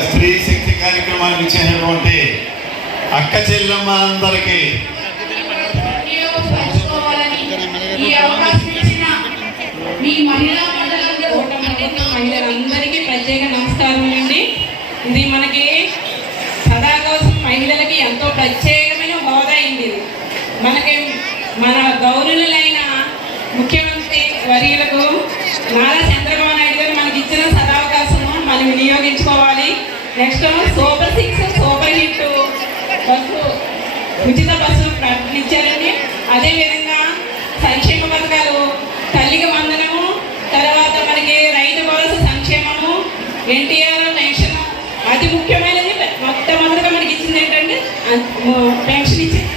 స్త్రీ శక్తి కార్యక్రమానికి ఇచ్చినటువంటి అక్క చెల్లెమ్మ అందరికీ మహిళలందరికీ ప్రత్యేక నమస్కారం అండి. ఇది మనకి సదా కోసం మహిళలకి ఎంతో ప్రత్యేకమైన హోదా అయింది. మనకి మన గౌరవులైన ముఖ్యమంత్రి వర్యులకు నారా చంద్రబాబు నాయుడు గారు మనకి ఇచ్చిన సదావకాశం మనం వినియోగించుకోవాలి. Next super 6 super hit bus ఉచిత బస్సు ప్రకటించారండి. అదేవిధంగా సంక్షేమ పథకాలు తల్లికి వందనము, తర్వాత మనకి రైతు భరోసా సంక్షేమము, ఎన్టీఆర్ పెన్షన్, అతి ముఖ్యమైనది మొట్టమొదటిగా మనకి ఇచ్చింది ఏంటంటే పెన్షన్ ఇచ్చింది.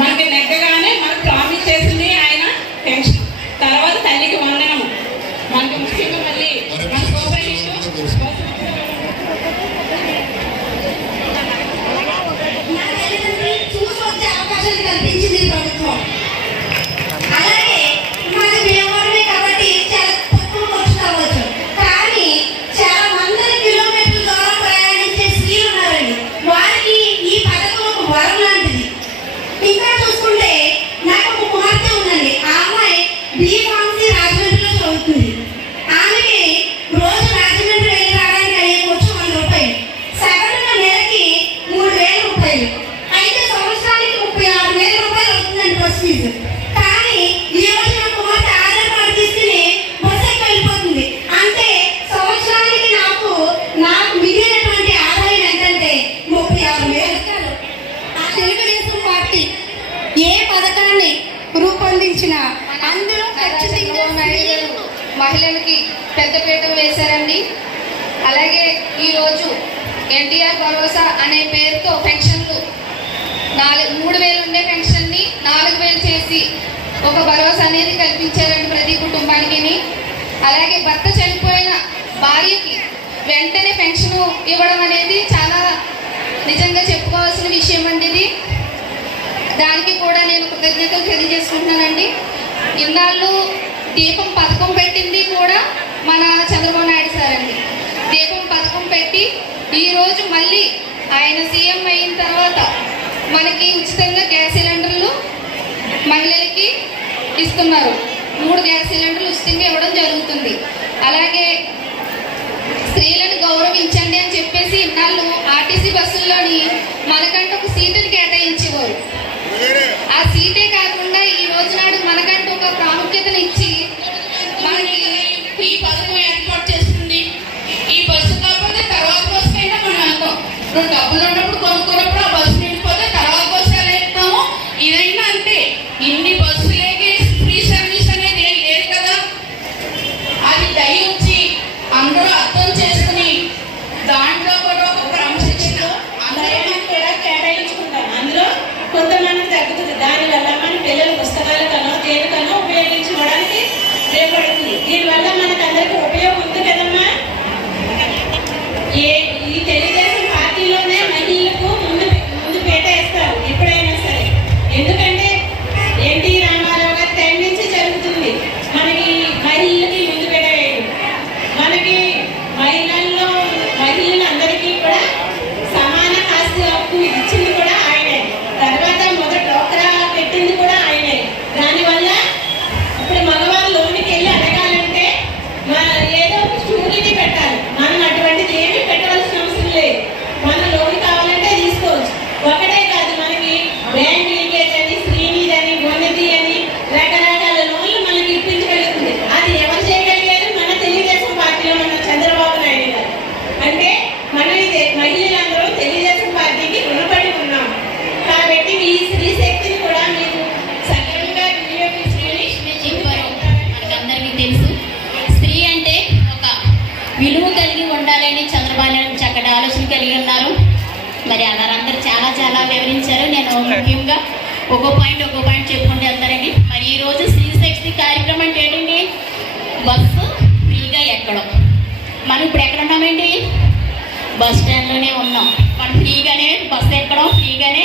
మనకి నెగ్గగానే మనకు ప్రామిస్ చేసింది ఆయన పెన్షన్. తర్వాత తల్లికి వందనము, మనకి ముఖ్యంగా మళ్ళీ మన సూపర్ హిట్ చూసొచ్చే అవకాశాలు కల్పించింది ప్రభుత్వం. అలాగే మనకి వ్యవహారమే కాబట్టి చాలా తక్కువ ఖర్చు కావచ్చు, కానీ చాలా వందల కిలోమీటర్ల దూరం ప్రయాణించే స్త్రీలు ఉన్నారండి. వారికి ఈ పథకం ఒక వరం లాంటిది. ఇంకా చూసుకుంటే నాకు ఒక కుమార్తె ఉందండి. ఆ అమ్మాయి బీఫార్మసీ రాజమండ్రిలో చదువుతుంది. ఆమెకి రోజు రాజమండ్రి వెళ్ళి రావడానికి అయ్యే ఖర్చు 100 రూపాయలు, సగటున నెలకి 3,000 రూపాయలు. అయితే సంవత్సరానికి 36,000 రూపాయలు అవుతుందండి బస్ ఫీజు. కానీ ఈ రోజు నా కుమార్తె ఆధార్ కార్డు తీసుకుని బస్ ఎక్కి వెళ్ళిపోతుంది. అంటే సంవత్సరానికి నాకు మిగిలినటువంటి ఆదాయం ఎంతంటే 36,000. ఆ తెలుగుదేశం పార్టీ ఏ పథకాన్ని రూపొందించినా అందులో ఖచ్చితంగా మహిళలకి పెద్దపీట వేశారండి. అలాగే ఈరోజు ఎన్టీఆర్ భరోసా అనే పేరుతో పెన్షన్లు 3,000 ఉండే పెన్షన్ని 4,000 చేసి ఒక భరోసా అనేది కల్పించారండి ప్రతి కుటుంబానికి. అలాగే భర్త చనిపోయిన భార్యకి వెంటనే పెన్షన్ ఇవ్వడం అనేది చాలా నిజంగా చెప్పుకోవాల్సిన విషయం అండి. ఇది దానికి కూడా నేను కృతజ్ఞతలు తెలియజేసుకుంటున్నానండి. ఇన్నాళ్ళు దీపం పథకం పెట్టింది కూడా మన చంద్రబాబు నాయుడు సార్ అండి. దీపం పథకం పెట్టి ఈరోజు మళ్ళీ ఆయన సీఎం అయిన తర్వాత మనకి ఉచితంగా గ్యాస్ సిలిండర్లు మహిళలకి ఇస్తున్నారు. 3 గ్యాస్ సిలిండర్లు ఉచితంగా ఇవ్వడం జరుగుతుంది. అలాగే స్త్రీలను గౌరవించండి అని చెప్పేసి ఇన్నాళ్ళు ఆర్టీసీ బస్సుల్లోని మనకంటూ ఒక సీటుని కేటాయించేవారు. ఆ సీటే కాకుండా ఈ రోజు నాడు మనకంటూ ఒక ప్రాముఖ్యతను ఇచ్చి మనకి ఈ పథకం ఏర్పాటు చేస్తుంది. ఈ బస్సు కాకపోతే తర్వాత బస్సు అయినా మనం వెళ్తాం. ఇప్పుడు డబ్బులు ఉన్నప్పుడు కొనుక్కున్నప్పుడు ఆ బస్సు నిండిపోతే తర్వాత బస్సు ఎలా ఎక్కుతాము. ఇదైనా అంతే. ఇన్ని బస్సులకి ఫ్రీ సర్వీస్ అనేది ఏం లేదు కదా. అది దయచి అందరూ అర్థం చేసుకుని దాంట్లో కూడా ఒక క్రమశిక్షణ అందరూ కూడా కేటాయించుకుంటాం. అందులో కొంతమంది తగ్గుతుంది. దానివల్ల మన పిల్లల పుస్తకాలకనో దేనికనో ఉపయోగించుకోవడానికి ఉపయోగపడుతుంది. దీనివల్ల మనకు అందరికీ ఉపయోగం ఉంది కదమ్మా. ఈ తెలుగుదేశం పార్టీలోనే మహిళలకు ముందు పీట వేస్తారు ఎప్పుడైనా సరే. ఎందుకంటే ఎన్టీ రామారావు గారి టైం నుంచి జరుగుతుంది మనకి మహిళలకి ముందు పీట వేయడం. మనకి మహిళలందరికీ కూడా సమాన ఆస్తి హక్కు ఇచ్చింది కూడా ఆయనే. తర్వాత మొదట డోక్రా పెట్టింది కూడా ఆయనే. దానివల్ల ఇప్పుడు మగవాళ్ళు లోనికి వెళ్ళి అడగాలంటే ఏదో షూరిటీ పెట్టాలి. మనం అటువంటిది ఏమీ పెట్టవలసిన అవసరం లేదు. మన లోన్ కావాలంటే తీసుకోవచ్చు. ఒకటే కాదు, మనకి బ్యాంక్ లీకేజ్ అని, శ్రీనిధి అని, ఉన్నది అని రకరకాల లోన్లు మనకి ఇప్పించగలుగుతుంది. అది ఎవరు చేయగలిగారు? మన తెలుగుదేశం పార్టీలో మన చంద్రబాబు నాయుడు గారు. అంటే మనం మహిళలందరూ తెలుగుదేశం పార్టీకి రుణపడి ఉన్నాం. కాబట్టి ఈ స్త్రీ శక్తిని కూడా మీరు సక్రమంగా వినియోగించుకొని చెప్పారు. మనకందరికీ తెలుసు, స్త్రీ అంటే ఒక విలువ కలిగి ఉండాలని చంద్రబాబు నాయుడు చక్కటి ఆలోచన కలిగి ఉన్నారు. మరి అందరూ చాలా చాలా వివరించారు. నేను ముఖ్యంగా ఒక్కో పాయింట్ చెప్పుకుంటూ వెళ్తానండి. మరి ఈరోజు స్త్రీ శక్తి కార్యక్రమం అంటే ఏంటండి? బస్సు ఫ్రీగా ఎక్కడం. మనం ఇప్పుడు ఎక్కడ ఉన్నామండి? బస్ స్టాండ్లోనే ఉన్నాం. మనం ఫ్రీగానే బస్సు ఎక్కడం, ఫ్రీగానే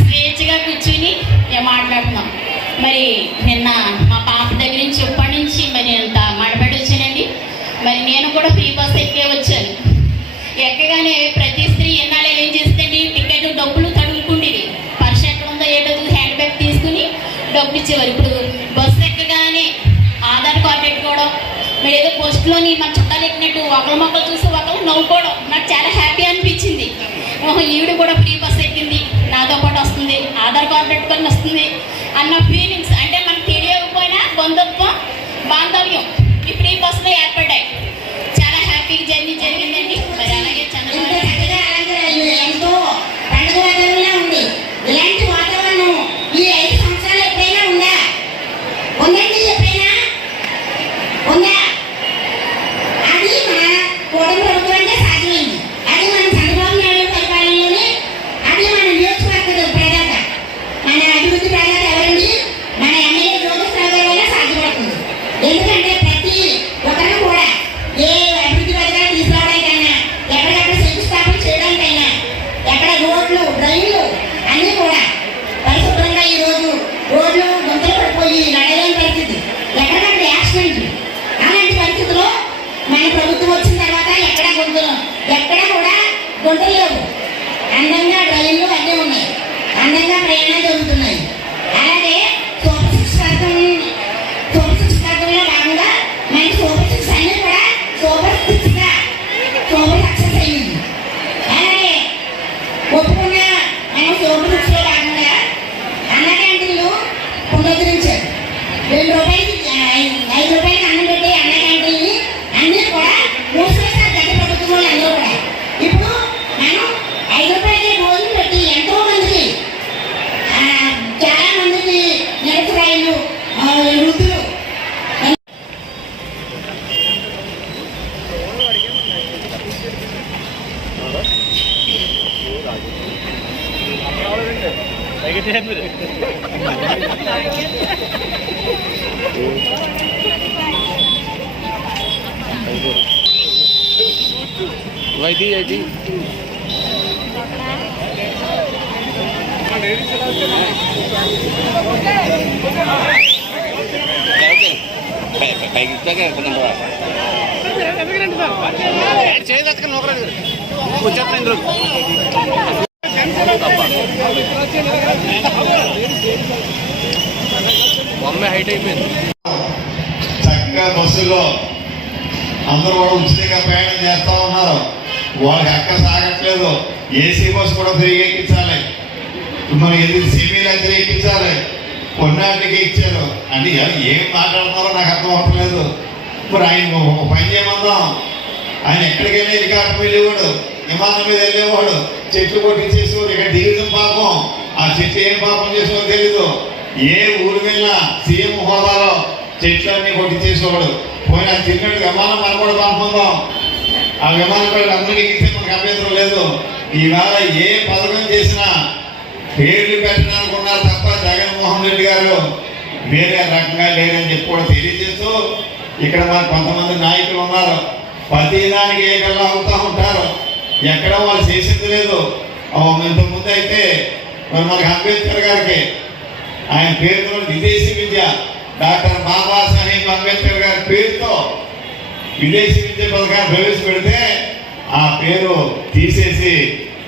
స్వేచ్ఛగా కూర్చుని మాట్లాడుతున్నాం. మరి నిన్న మా పాప దగ్గర నుంచి ఇప్పటి నుంచి మరి ఎంత మాట్లాడి వచ్చానండి. మరి నేను కూడా ఫ్రీ బస్ ఎక్కే వచ్చాను. ఎక్కగానే ప్రతి స్త్రీ ఎన్నాళ్ళు ఏం చేస్తుంది, టికెట్ డబ్బులు తడుముకుండేది. పర్స్ ఎక్కడ ఉందో ఏదో హ్యాండ్ బ్యాగ్ తీసుకుని డబ్బులు ఇచ్చేవారు. ఇప్పుడు బస్సు ఎక్కగానే ఆధార్ కార్డు పెట్టుకోవడం, మీరు ఏదో పోస్ట్లోని మన చుట్టాలు ఎక్కినట్టు ఒకరి మొక్కలు చూసి ఒకరు నవ్వుకోవడం నాకు చాలా హ్యాపీ అనిపించింది. ఈవిడ కూడా ఫ్రీ బస్ ఎక్కింది, నాతో పాటు వస్తుంది, ఆధార్ కార్డు పెట్టుకొని వస్తుంది అన్న ఫీలింగ్స్, అంటే మనకు తెలియకపోయినా బంధుత్వం బాంధవ్యం ఈ ఫ్రీ బస్సులో ఏర్పడ్డాయి. చాలా హ్యాపీగా జర్నీ జరిగిందండి. మరి అలాగే చంద్రబాబు ఎంతో పండుగ వాతావరణంలో ఉంది. ఇలాంటి వాతావరణం ఈ 5 సంవత్సరాలు ఎప్పుడైనా ఉందా? ఉందండి, ఎప్పుడైనా ఉందా? అది మన కూటమి ప్రభుత్వం అంటే సాధ్యమైంది. అది మన చంద్రబాబు నాయుడు పరిపాలనలోనే, అది మన నియోజకవర్గ ప్రదాత, మన అభివృద్ధి ప్రదాత ఎవరండి? మన ఎమ్మెల్యే జ్యోతిష్రావు గారి వల్ల సాధ్యపడుతుంది. ఎందుకంటే ప్రతి ఒక్కరు కూడా ఏ అభివృద్ధి పథకాలు తీసుకురావడానికైనా, ఎక్కడికక్కడ శంకుస్థాపన చేయడానికైనా, ఎక్కడ రోడ్లు, డ్రైన్లు అన్నీ కూడా పరిశుభ్రంగా ఈరోజు రోడ్లు గుంతలు పడిపోయి నడలేని పరిస్థితి, ఎక్కడికక్కడ యాక్సిడెంట్లు. అలాంటి పరిస్థితుల్లో మన ప్రభుత్వం వచ్చిన తర్వాత ఎక్కడ కూడా గుంటలు లేవు. అందంగా డ్రైన్లు అన్నీ ఉన్నాయి, అందంగా ప్రయాణాలు జరుగుతున్నాయి. అలాగే సూపర్ సిక్స్ పథకంలో భాగంగా మన సూపర్ సిక్స్ అన్ని కూడా సూపర్ సక్సెస్ అయింది. అలాగే ఒప్పుకున్న మన సూపర్ సిక్స్ లో భాగంగా అన్న క్యాంటీన్లు పునరుద్ధరించారు. 2 రూపాయలకి 5 రూపాయలకి అన్నం పెట్టి అన్న క్యాంటీన్ని అన్ని కూడా మూసేసారు గత ప్రభుత్వం వాళ్ళు అందరూ కూడా. ఇప్పుడు మనం 5 రూపాయలకి భోజనం పెట్టి ఎంతో మందికి, చాలా మందికి నిరసరాయిలు, వృద్ధులు చక్కగా బస్సులో అందరూ కూడా ఉచితంగా ప్రయాణం చేస్తూ ఉన్నారు. వాళ్ళకి అక్కడ సాగట్లేదు. ఏసీ బస్సు కూడా ఫ్రీగా ఎక్కించాలి, మనకి ఎందుకు సివిల్ అయితే ఎక్కించాలి, కొన్నాటికి ఇచ్చారు. అంటే ఏం మాట్లాడుతున్నారో నాకు అర్థం అవ్వట్లేదు. మరి ఆయన ఒక పని చేయమందాం, ఆయన ఎక్కడికైనా హెలికాప్టర్ వెళ్ళేవాడు, విమానం మీద వెళ్ళేవాడు, చెట్లు కొట్టించేసేవాడు. ఇక్కడ దిగుతాం పాపం, ఆ చెట్టు ఏం పాపం చేసేవాడు తెలీదు. ఏ ఊరు వెళ్ళినా సీఎం హోదాలో చెట్లన్నీ కొట్టించేసేవాడు. పోయినా తిన్నట్టు విమానం మనం కూడా పంపుకుందాం, ఆ విమానం పేరు అందరికీ ఎక్కితే మనకు అభ్యంతరం లేదు. ఈవేళ ఏ పథకం చేసినా పేర్లు పెట్టడానికి ఉన్నారు తప్ప జగన్మోహన్ రెడ్డి గారు వేరే రకంగా లేరని చెప్పి కూడా తెలియజేస్తూ, ఇక్కడ మన కొంతమంది నాయకులు ఉన్నారు, ప్రతిదానికి ఏకల్లా అవుతూ ఉంటారు. ఎక్కడ వాళ్ళు చేసింది లేదు. ఇంతకుముందు అయితే మరి మనకి అంబేద్కర్ గారికి ఆయన పేరుతో విదేశీ విద్య, డాక్టర్ బాబాసాహెబ్ అంబేద్కర్ గారి పేరుతో విదేశీ విద్య పథకాన్ని ప్రవేశపెడితే ఆ పేరు తీసేసి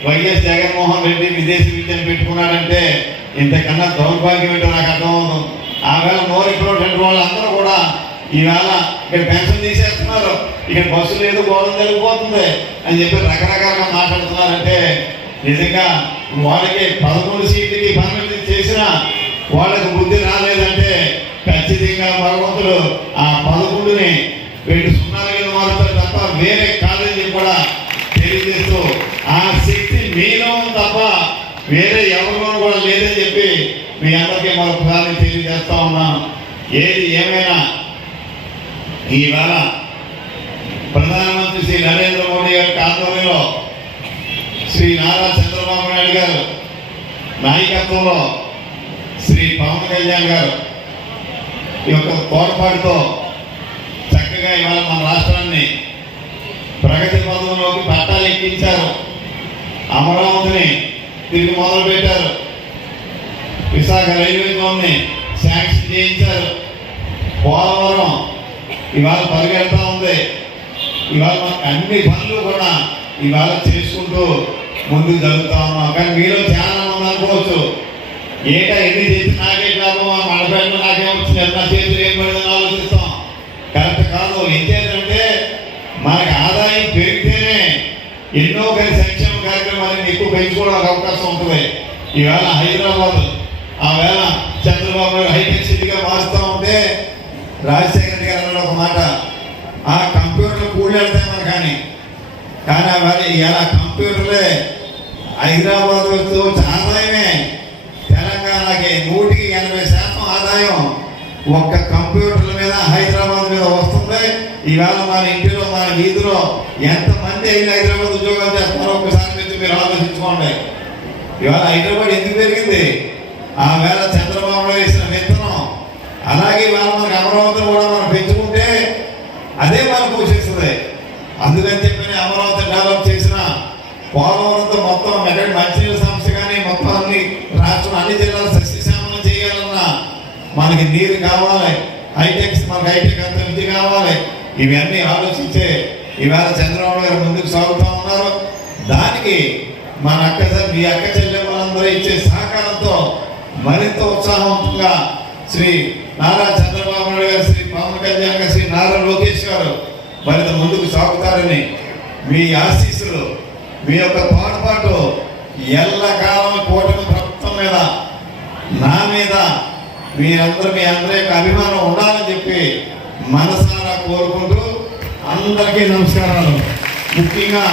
వైఎస్ జగన్మోహన్ రెడ్డి విదేశీ విద్యను పెట్టుకున్నాడంటే ఇంతకన్నా దౌర్భాగ్యం ఏంటో నాకు అర్థమవుతుంది. ఆవేళ నోరెప్పుడోటువంటి వాళ్ళందరూ కూడా ఈవేళ ఇక్కడ పెన్షన్ తీసేస్తున్నారు, ఇక్కడ బస్సు లేదు, గోడం జరిగిపోతుంది అని చెప్పి రకరకాలుగా మాట్లాడుతున్నారంటే నిజంగా వాళ్ళకి 11 సీట్లకి పర్మిట్ చేసినా వాళ్ళకి బుద్ధి రాలేదంటే ఖచ్చితంగా భగవంతుడు ఆ 11ని 0 మారుతారు తప్ప వేరే కాలేజీ కూడా తెలియజేస్తూ ఆ శక్తి మీలో తప్ప వేరే ఎవరిలో కూడా లేదని చెప్పి మీ అందరికీ మరొకసారి తెలియజేస్తా ఉన్నాను. ఏది ఏమైనా ఈవేళ ప్రధానమంత్రి శ్రీ నరేంద్ర మోడీ గారి ఆధ్వర్యంలో శ్రీ నారా చంద్రబాబు నాయుడు గారు నాయకత్వంలో శ్రీ పవన్ కళ్యాణ్ గారు ఈ యొక్క తోడ్పాటుతో చక్కగా ఇవాళ మన రాష్ట్రాన్ని ప్రగతి పథంలోకి పట్టాలు ఎక్కించారు. అమరావతిని తిరిగి మొదలు పెట్టారు. విశాఖ రైల్వే జోన్ని శాంక్షన్ చేయించారు. పోలవరం ఇవాళ పరిగెడతా ఉంది. ఇవాళ మనకు అన్ని పనులు కూడా ఇవాళ చేసుకుంటూ ముందుకు జరుగుతా ఉన్నాం. కానీ మీలో చాలా మంది అనుకోవచ్చు, ఏటా ఎన్ని చేసి నాకే కాదు, మన పైన నాకే వచ్చింది, నా చేతులు ఏం పడిందని ఆలోచిస్తాం. కరెక్ట్ కాదు. ఏంటంటే మనకి ఆదాయం పెరిగితేనే ఎన్నో సంక్షేమ కార్యక్రమాలను ఎక్కువ పెంచుకోవడానికి అవకాశం ఉంటుంది. ఈవేళ హైదరాబాద్ ఆ వేళ చంద్రబాబు గారు హైటెక్ సిటీగా మారుస్తూ ఉంటే రాజశేఖర రెడ్డి గారు ఒక మాట, ఆ కంప్యూటర్లు కూడెడతాయి మన కానీ ఆ వేళ ఇలా కంప్యూటర్లే హైదరాబాద్ వచ్చి ఆదాయమే తెలంగాణకి 180% ఆదాయం ఒక్క కంప్యూటర్ల మీద హైదరాబాద్ మీద వస్తుంది. ఈవేళ మన ఇంటిలో మన వీధిలో ఎంతమంది హైదరాబాద్ ఉద్యోగాలు చేస్తున్నారో ఒక్కసారి మీరు ఆలోచించుకోండి. ఇవాళ హైదరాబాద్ ఎందుకు పెరిగింది? ఆ వేళ చంద్రబాబు వేసిన విత్తనం. అలాగే ఇవాళ మనకి అమరావతిని కూడా మనం పెంచుకుంటే అదే మనకు పోషిస్తుంది. అందుకని చెప్పి అమరావతి డెవలప్ చేసిన పోలవరంతో మొత్తం ఎక్కడ మంచినీళ్ళ సమస్య కానీ మొత్తం అన్ని రాష్ట్రం అన్ని జిల్లాలు సస్యశ్యామలం చేయాలన్నా మనకి నీరు కావాలి, మనకి హైటెక్ అంత విద్య కావాలి. ఇవన్నీ ఆలోచించే ఈవేళ చంద్రబాబు గారు ముందుకు సాగుతూ ఉన్నారు. దానికి మన మీ అక్క చెల్లెమ్మలందరూ ఇచ్చే సహకారంతో మరింత ఉత్సాహవంతంగా శ్రీ నారా చంద్రబాబు నాయుడు గారు, శ్రీ పవన్ కళ్యాణ్ గారు, శ్రీ నారా లోకేష్ గారు మరింత ముందుకు సాగుతారని మీ ఆశీస్సులు, మీ యొక్క తోడ్పాటు ఎల్లకాలం కూటమి ప్రభుత్వం మీద, నా మీద మీ అందరి యొక్క అభిమానం ఉండాలని చెప్పి మనసారా కోరుకుంటూ అందరికీ నమస్కారాలు. ముఖ్యంగా